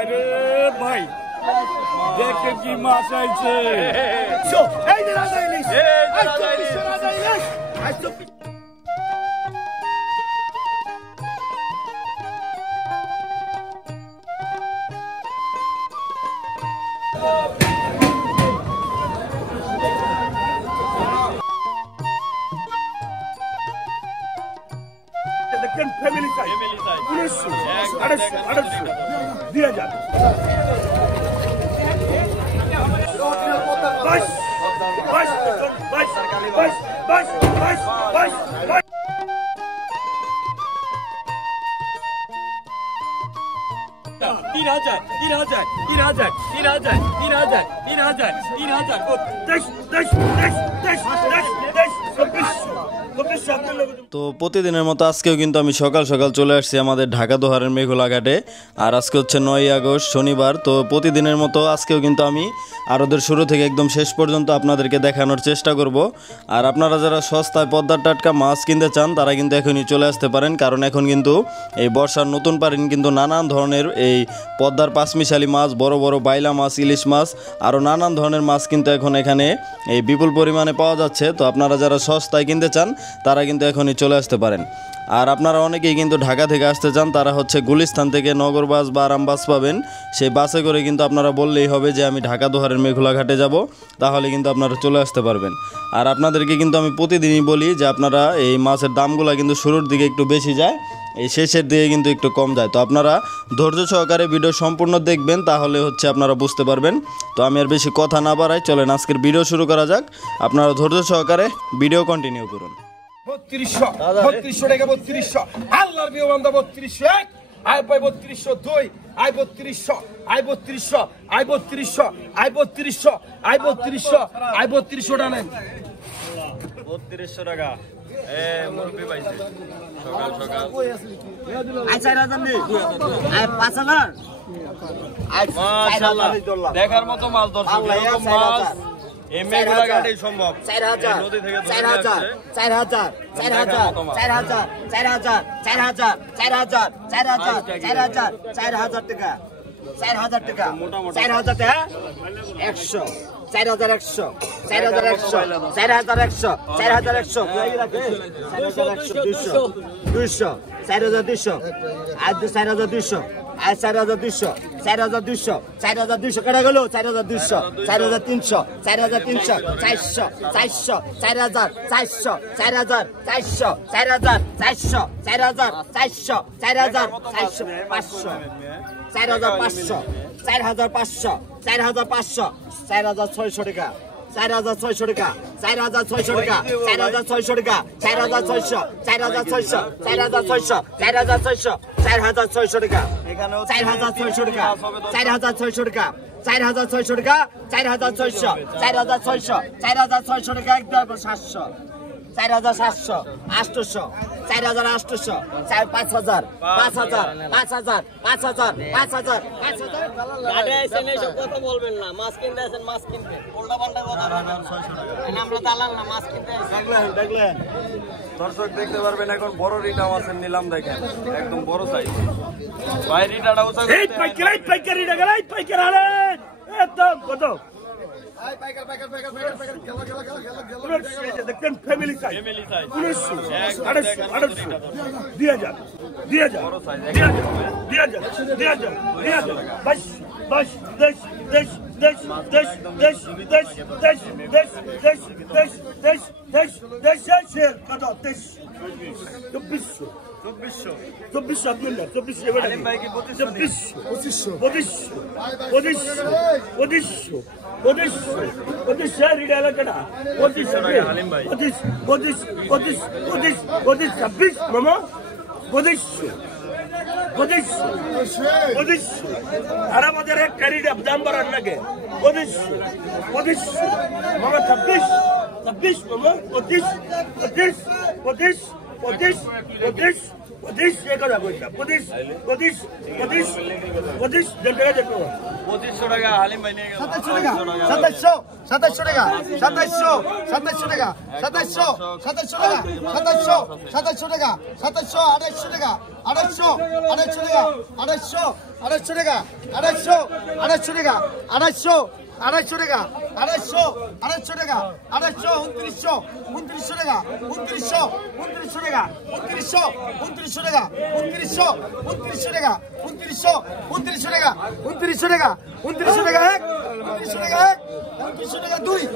আরে ভাই দেখেন কি মাছ আইছে এই যে রাজা ইলিশ রাজা ইলিশ দেখেন ফ্যামিলি সাইজ 1900 দিয়ে যান বাস বাস বাস বাস বাস বাস বাস 3000 তো প্রতিদিনের মতো আজকেও কিন্তু আমি সকাল সকাল চলে আসছি আমাদের ঢাকা দোহারের মেঘলা ঘাটে। আর আজকে হচ্ছে 9ই আগস্ট শনিবার। তো প্রতিদিনের মতো আজকেও কিন্তু আমি আরদের শুরু থেকে একদম শেষ পর্যন্ত আপনাদেরকে দেখানোর চেষ্টা করব। আর আপনারা যারা সস্তায় পদ্মার টাটকা মাছ কিনতে চান তারা কিন্তু এখনই চলে আসতে পারেন, কারণ এখন কিন্তু এই বর্ষার নতুন পারিন কিন্তু নানান ধরনের এই পদ্মার পাঁচমিশালি মাছ, বড় বড় বাইলা মাছ, ইলিশ মাছ আরও নানান ধরনের মাছ কিন্তু এখন এখানে এই বিপুল পরিমাণে পাওয়া যাচ্ছে। তো আপনারা যারা সস্তায় কিনতে চান তারা কিন্তু এখনই চলে আসতে পারেন। আর আপনারা অনেকেই কিন্তু ঢাকা থেকে আসতে চান, তারা হচ্ছে গুলিস্তান থেকে নগর বাস বা আরাম বাস পাবেন। সেই বাসে করে কিন্তু আপনারা বললেই হবে যে আমি ঢাকা দোহারের মেঘলা ঘাটে যাব, তাহলে কিন্তু আপনারা চলে আসতে পারবেন। আর আপনাদেরকে কিন্তু আমি প্রতিদিনই বলি যে আপনারা এই মাছের দামগুলো কিন্তু শুরুর দিকে একটু বেশি যায়, এই শেষের দিকে কিন্তু একটু কম যায়। তো আপনারা ধৈর্য সহকারে ভিডিও সম্পূর্ণ দেখবেন, তাহলে হচ্ছে আপনারা বুঝতে পারবেন। তো আমি আর বেশি কথা না বাড়াই, চলেন আজকের ভিডিও শুরু করা যাক। আপনারা ধৈর্য সহকারে ভিডিও কন্টিনিউ করুন। 3200 টাকা 3200 আল্লাহর বিয়ে বান্দা 3201 I pi 3202 I 3200 I 3200 I 3200 I 3200 I 3200 I 3200 টাকা নেন 3200 টাকা মুরগি পাইছে সকাল সকাল আই 4000 নেই আই 5000 আই মাশাআল্লাহ দেখার মতো মাছ দর্শক, এরকম মাছ এই মেঘলা ঘাটেই সম্ভব। 4000 নদী থেকে 4000 4000 4000 4000 4000 4000 4000 4000 4000 4000 টাকা 4000 টাকা 4000 টাকা 100 4100 4100 4100 4100 200 200 4200 আর 4200 আর 4200 4200 4200 কেটে গেল 4200 4300 4300 400 400 4000 400 4000 400 4000 400 4000 400 4000 400 500 4500 4500 4500 4600 টাকা 4600 টাকা 4600 টাকা 4600 টাকা 4600 4600 4600 4600 4600 টাকা 4600 টাকা 4600 টাকা 4600 টাকা 4600 4600 4600 টাকা একদম 700 4700 800 4800 5000 5000 5000 5000 5000 গাড়ি আইছেন এসব কথা বলবেন না, মাছ কিনতে আছেন মাছ কিনতে উল্টা পাল্টা কথা বলবেন। আমরা দালাল না, মাছ কিনতে দেখলেন দর্শক দেখতে পারবেন এখন বড় রিটা মাছের নিলাম, দেখেন একদম বড় সাইজ ভাই। রিটাটা উঁচা এই পাইকারি টাকা এই পাইকারি আরে একদম কত আই পাইকার পাইকার পাইকার পাইকার পাইকার দেখেন ফ্যামিলি সাইজ 1900 দিয়ে যান দিয়ে যান দিয়ে যান দিয়ে যান দিয়ে যান বাস বাস দেশ দেশ দেশ দেশ দেশ দেশ দেশ দেশ দেশ দেশ দেশ দেশ দেশ শের কত দেশ 2400 2400 আপনি না 2400 এবারে 2500 2500 রিডালা কেডা 25 হালিম ভাই 25 মামা 25 আর আমাদের এক কারিডা দাম বাড়ার লাগে 25 মামা 26 মামা 25 25 দেন টাকা দেখো 2500 টাকা হালিম ভাই নিয়ে গেল 2700 টাকা 2700 টাকা 2700 টাকা 2700 টাকা 2800 টাকা 2800 টাকা 2800 টাকা 2800 টাকা 2800 টাকা 2900 টাকা 2900 টাকা 2900 টাকা 2900 টাকা 2900 টাকা 2900 টাকা 2900 টাকা 2900 টাকা 2900 টাকা 2900 টাকা 2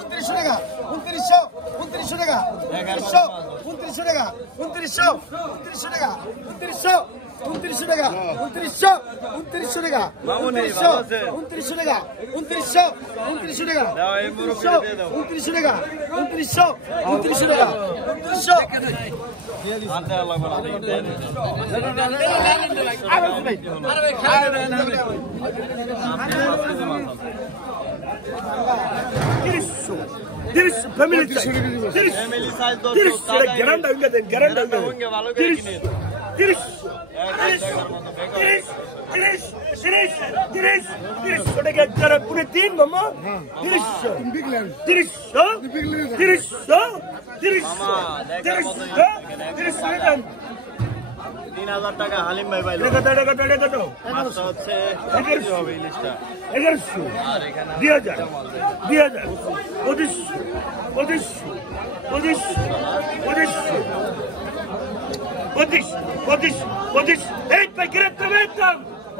2900 টাকা 2900 টাকা 2900 টাকা 2900 টাকা 2900 টাকা 2900 টাকা 2900 টাকা 2900 টাকা 2900 টাকা 2900 টাকা 30 ফ্যামিলি সাইজ 30 গ্যারান্টি হয়ে গেছে গ্যারান্টি ভালো করে কিনে 30 টাকা যারা পুরো 3 মামা 3000 টাকা হালিম ভাই ভাই মাছটা হচ্ছে হবে ইলিশটা 1100 আর এখানে 2000 25 এই প্যাকেট তবে দাম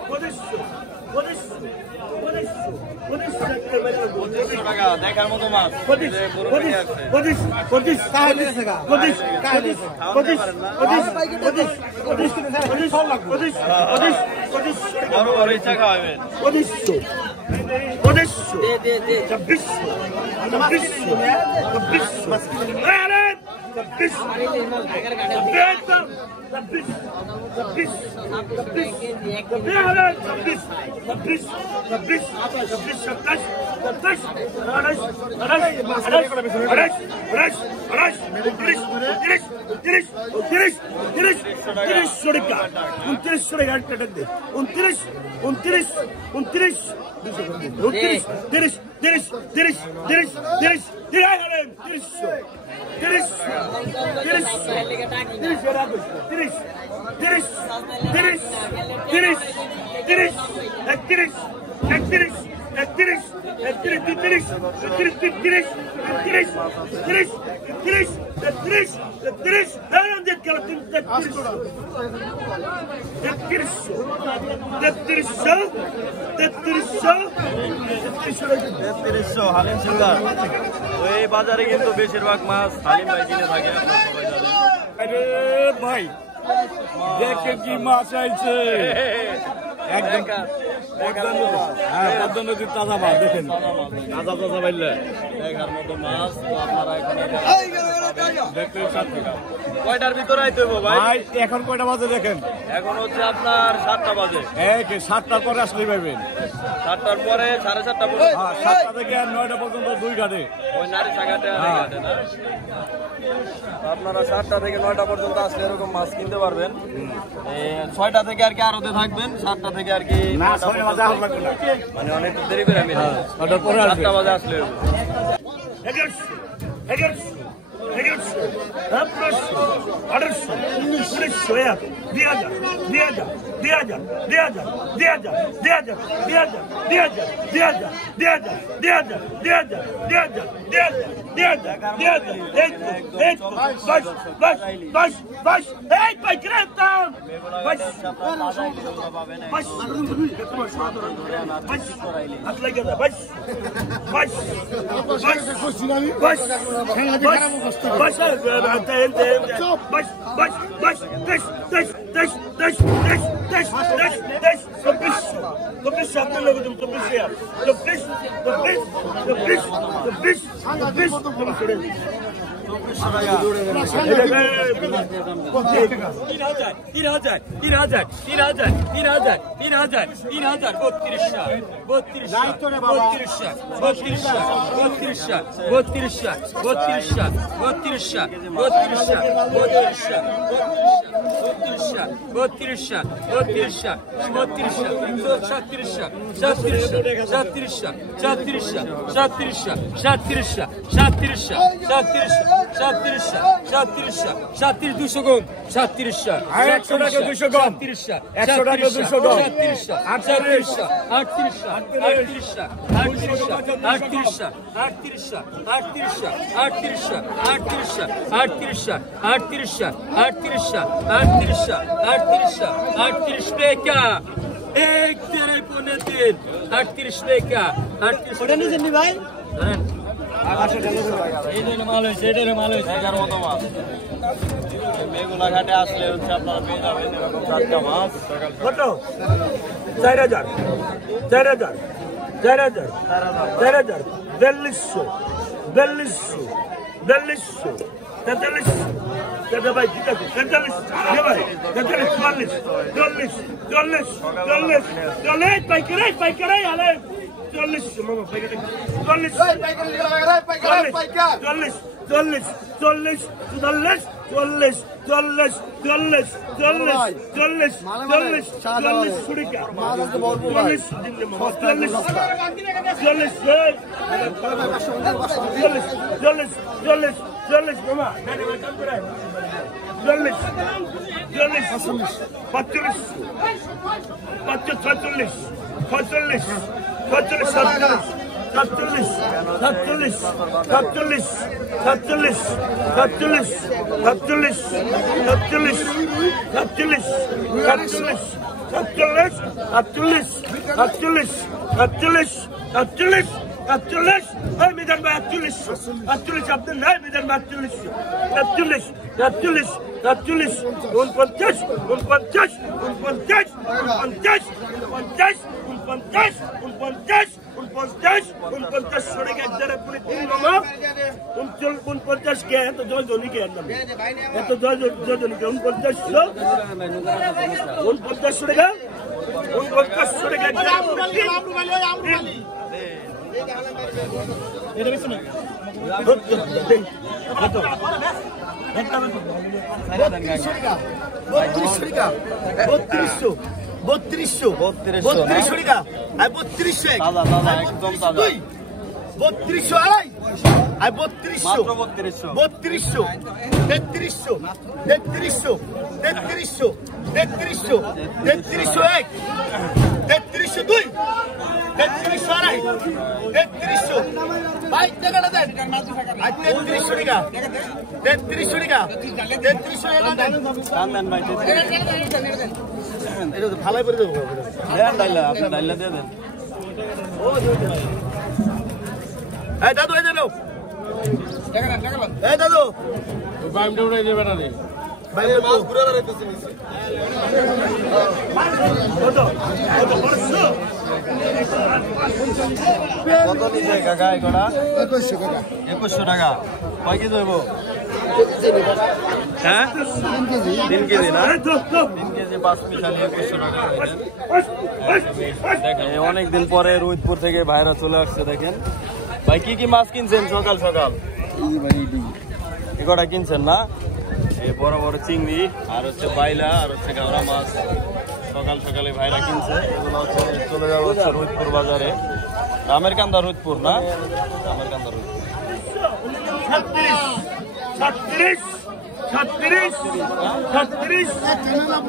2500 টাকা দেখার মতো মাছ 3300 হালিম সিঙ্গার। তো এই বাজারে কিন্তু বেশিরভাগ মাছ হালিম ভাই কিনে থাকে, আপনারা সবাই জানেন। আরে ভাই দেখেন কি মাছ আইছে, একদম পদ্মা নদীর তাজা মাছ, দেখেন তাজা তাজা পাইলে দেখার মতো মাছ। তো আপনারা এখানে দেখতে সাথে কয়টার ভিতরে আইতে হইব ভাই? ভাই এখন কয়টা বাজে দেখেন? এখন হচ্ছে আপনার 7টা বাজে। 7টার পরে আসলেই পাইবেন। 7টার পরে 7:30 পর্যন্ত 7টা থেকে 9টা পর্যন্ত 2 ঘাটে ওই নারী সাগাতে ঘাটে না। আপনারা 7টা থেকে 9টা পর্যন্ত আসলে এরকম মাছ কিনতে পারবেন। 6টা থেকে আর কি আরতে থাকবেন, 7টা থেকে আর কি না 6 বাজে আসলে লাগবে না, মানে অনেক দেরি করে আমি 6টার পরে 7টা বাজে আসলে 26 মেঘলা ঘাটে আসলে হচ্ছে আপনারা পেয়ে যাবেন এরকম টাটকা মাছ। কত? 4000 4000 4000 4000 4200 4200 4200 4300 দাদা ভাই ঠিক আছে 43 ভাই 43 44 40 40 40 40 পাইকারি আলে 40 মামা পাইকারি 40 40 40 40 40 40 40 40 40 40 সুরিকা 40 মামা 48 hay midan ba 48 abdul hay midan ba 48 ভালাই করে দেবো দেন ডাইলা আপনি ডাইলা দিয়ে দেন ও দেন এই দাদু এই দাদু এই দাদু বাইমটা উড়াই দে বেটা রে বাইরে মাছ ঘুরে দাঁড়াইতেছে নিচে কত নিচে কাকা এগুলা 2100 টাকা কয় কেজি হইব হ্যাঁ 3 কেজি না 3 কেজি 5 মিশালি 2100 টাকা দেখেন অনেকদিন পরে রোহিতপুর থেকে ভাইরা চলে আসছে দেখেন ভাই কি মাছ কিনছেন সকাল সকাল এগুলা কিনছেন না এই বড় বড় চিংড়ি আর হচ্ছে বাইলা আর হচ্ছে গাওরা মাছ সকাল সকালে ভাইরা কিনছে এগুলো হচ্ছে চলে যাওয়া হচ্ছে রোহিতপুর বাজারে রামের কান্দা রোহিতপুর না রামের কান্দা রোহিতপুর 36 36 36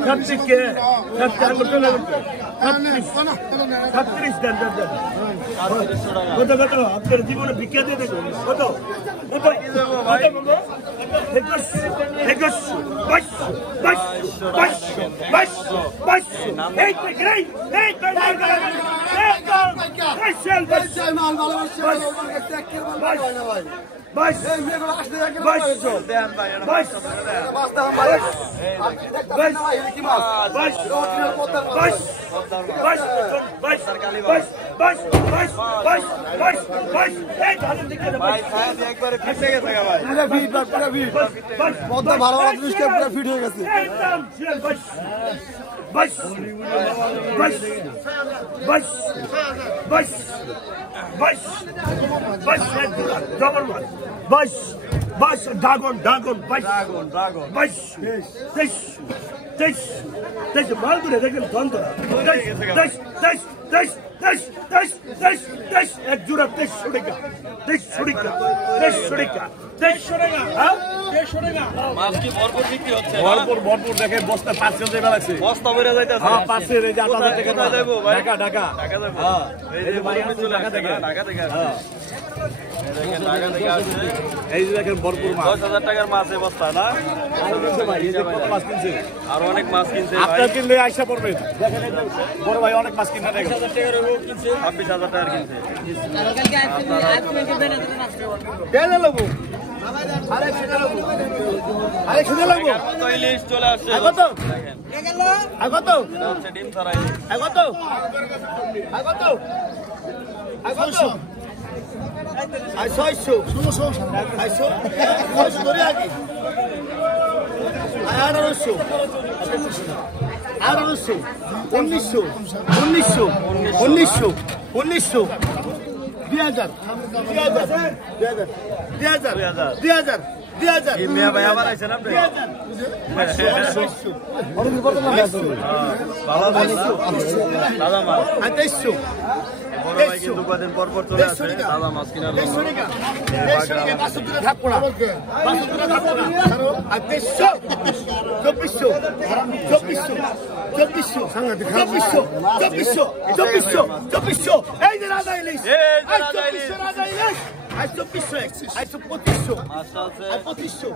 36 के 36 দেন কত কত আপনার জীবনে ভিক্ষা দিয়ে দেখুন কত কত বাস বাস বাস বাস বাস এই ধানের দিকে ভাই একবারে ফিটে গেছে ভাই পুরো ফিট পুরো ফিট বাস পদ্মা ভালো মানুষকে পুরো ফিট হয়ে গেছে একদম বাস বাস বাস বাস বাস বাস বাস ডবল ওয়ান বাস বাস ড্রাগন ড্রাগন বাস ড্রাগন বাস দেশ দেশ দেশ মাল ধরে দেখেন দ্বন্দ্ব দেশ দেশ দেশ দেশ দেশ দেশ দেশ এক জোড়া দেশ ছড়িকা দেশ ছড়িকা দেশ ছড়িকা দেশ ছড়িকা হ্যাঁ দেশ ছড়িকা মাছ কি ভরপুর বিক্রি হচ্ছে ভরপুর দেখে বস্তা 500 টাকা লাগছে বস্তা বেড়ে যাইতেছে হ্যাঁ 500 এই যে 8000 টাকা কোথায় যাবো ভাই? ঢাকা ঢাকা ঢাকা যাবো হ্যাঁ এই যে ভাই আমি চলে ঢাকা থেকে হ্যাঁ দেখেন ঢাকা থেকে আসছে এই যে দেখেন ভরপুর মাছ 10,000 টাকার মাছ এই বস্তা না আরো কিনছে ভাই এই যে কত মাছ কিনছে আর অনেক মাছ কিনছে ভাই আপনার কিনলে আইসা পড়বেন দেখেন এই যে বড় ভাই অনেক মাছ কিনা দেখেন 26,000 টাকার কিনছে কেন লাগবো আরে খেতে লাগবো কত ইলিশ চলে আসছে কত দেখেন কত এটা হচ্ছে ডিম ছাড়া ইলিশ। কত কত কত আর 600 600 ধরে আগে 1800 1900 কি মিয়া ভাই আবার আইছেন আপনি ভালো দাদা মাছ বড় ভাই কিন্তু কদিন পর পর চলে আসে দাদা মাছ কেনার জন্য এই যে রাজা ইলিশ আর 2500 আর 2500 মাছ চলছে আর 2500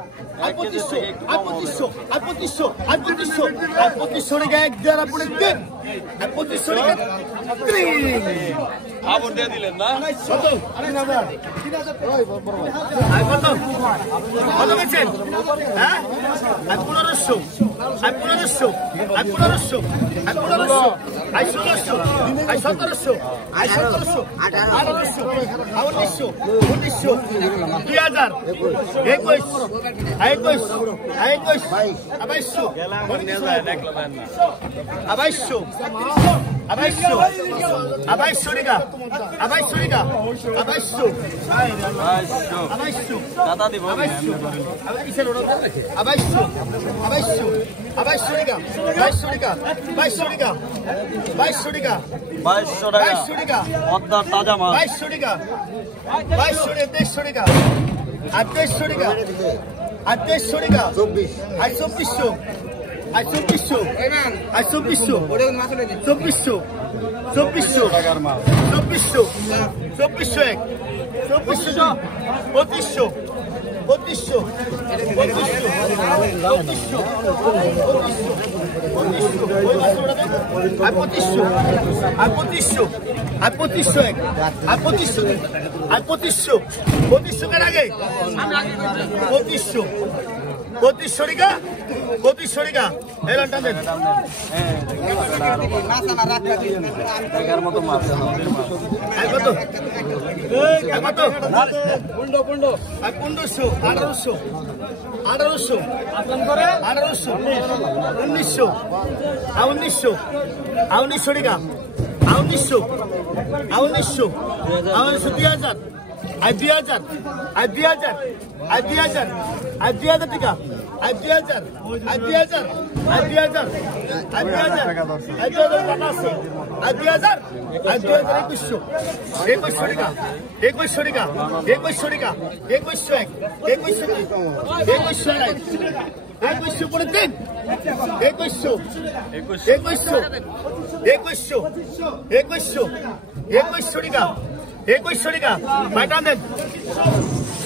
আর 2500 আর 2500 আর 2500 আর 2500 আর 2500 টাকা এক দেড় পড়ে দিন আর 2500 টাকা আবার দিয়ে দিলেন না কত 3000 আর কত কত বেচেন হ্যাঁ আর 1500 আর 1500 আর 1500 আর 1500 আর 1600 আর 1700 আর 1700 1800 আর 1900 1900 2000 21 21 22 নিয়ে যায় দেখলো না আবাইশো আবাইশো আবাইশো টাকা আবাইশো টাকা আবাইশো আবাইশো দাদা দিব আবাইশো আবাইশো আবাইশো আবাইশো টাকা বাইশো টাকা বাইশো টাকা বাইশো টাকা 2200 টাকা 2200 টাকা পদ্মার তাজা মাছ বাইশো টাকা বাইশো টাকা 2300 টাকা আর 2300 টাকা আর 2300 টাকা 24 আর 2400 আর 2400 আর 2400 2400 2400 টাকার মাছ 2400 2400 এক 2400 2500 2500 আর 2500 আর 2500 আর 2500 এক আর 2500 আর 2500 2500 কার আগে 2500 2500 টাকা 2500 টাকা এলানটা দেন টাকার মতো মাছ আর কত আর কত আর 1500 1800 1800 1800 1900 আর 1900 আর 1900 টাকা আর 1900 আর 1900 আর 2000 আর 2000 আর 2000 আর 2000 আর 2000 টাকা আর 2000 আর 2000 আর 2000 আর 2000 আর 2000 টাকা আছে আর 2000 আর 2100 2100 টাকা 2100 টাকা 2100 টাকা 2100 এক 2100 2100 এক 2100 করে দিন 2100 2100 2100 2100 2100 টাকা 2100 টাকা ভাই টান দেন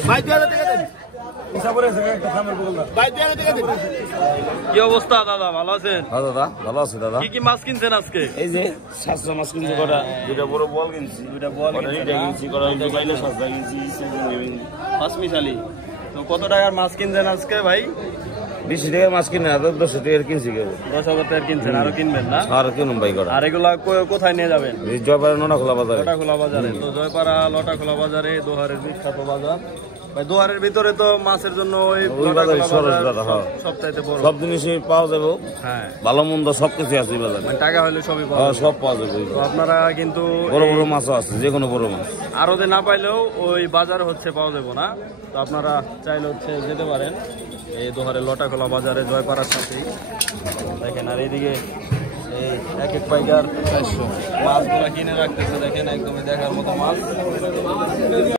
ভাই 2000 টাকা দেন ভাই 2000 টাকা দেন কি অবস্থা দাদা ভালো আছেন দাদা ভালো আছে দাদা কি কি মাছ কিনছেন আজকে এই যে 700 মাছ কিনছি কটা দুইটা বড় বল কিনছি দুইটা বল কিনছি কটা বাইলে 700 কিনছি পাঁচ মিশালি তো কত টাকার মাছ কিনছেন আজকে ভাই 20 টাকার মাছ কিনে আর 10 টাকার কিনছি কেউ 10,000 টাকার কিনছেন, আরো কিনবেন না? আর কিনুম ভাই করা আর এগুলা কোথায় নিয়ে যাবেন? এই জয়পাড়া নোনাখোলা বাজারে লটাখোলা বাজারে। তো জয়পাড়া লটাখোলা বাজারে দোহারের বিখ্যাত বাজার। ভাই দোহারের ভিতরে তো মাছের জন্য ওই বাজারে লটাখোলা সরস বাজার বাজার, হ্যাঁ। সবচাইতে বড়। সব জিনিসই পাওয়া যাবে, হ্যাঁ, ভালো মন্দ সবকিছু আছে এই বাজারে। মানে টাকা হলে সবই পাওয়া হ্যাঁ, যাবে। সব পাওয়া যাবে। তো আপনারা কিন্তু বড় বড় মাছও আছে, যে কোনো বড় মাছ। আরো যে না পাইলেও ওই বাজার হচ্ছে পাওয়া যাবে না। তো আপনারা চাইলে হচ্ছে যেতে পারেন এই দোহারের লটাখোলা বাজারে জয়পাড়ার সাথেই। দেখেন আর এইদিকে এই এক এক পাইকার মাছগুলা কিনে রাখতেছে, দেখেন একদমই দেখার মতো মাছ।